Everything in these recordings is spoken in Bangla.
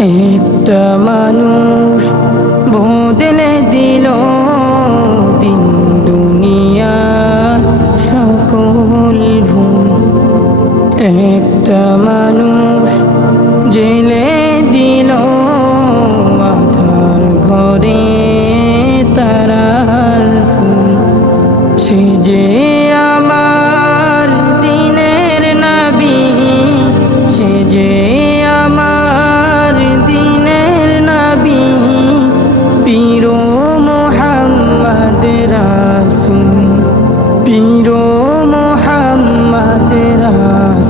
একটা মানুষ বদলে দিল দিন দুনিয়ার সকল ভুল। একটা মানুষ জেলে দিল মাথার ঘরে তারার ফুল। সে যে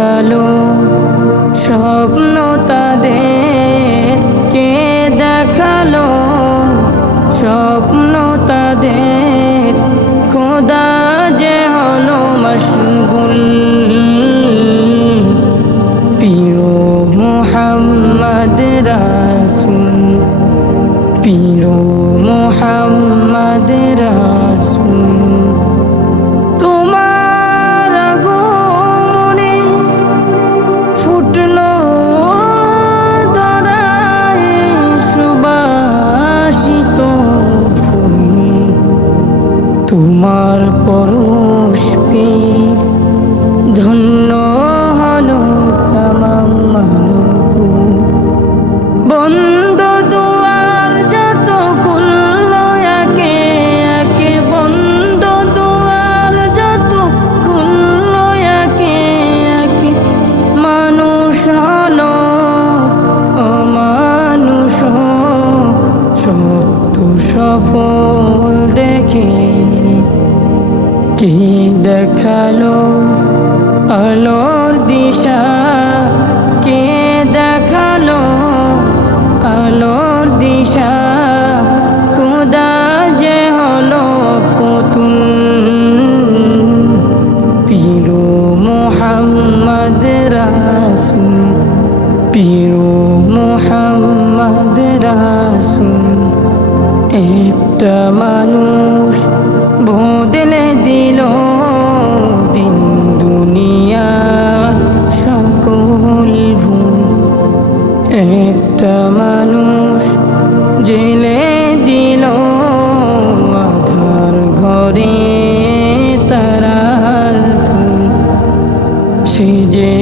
দেখাল স্বপ্ন তাদের। কে দেখাল স্বপ্ন তাদের? খোদা যে হলো মশগুল। পিরো মোহাম্মদ রাসুল। পিরো মোহাম্মদ রাসুল। সত্য সফল দেখে। কি দেখাল আলোর দিশা? কে দেখাল আলোর দিশা? খুদা যে হলো পুতুল। পিরো মোহাম্মদ রাসুল। পিরো মোহাম্মদ রাসুল। একটা মানুষ বদলে দিল দিন দুনিয়ার সকল ভুল। একটা মানুষ জেলে দিল আধার ঘরে তারার ফুল। সে যে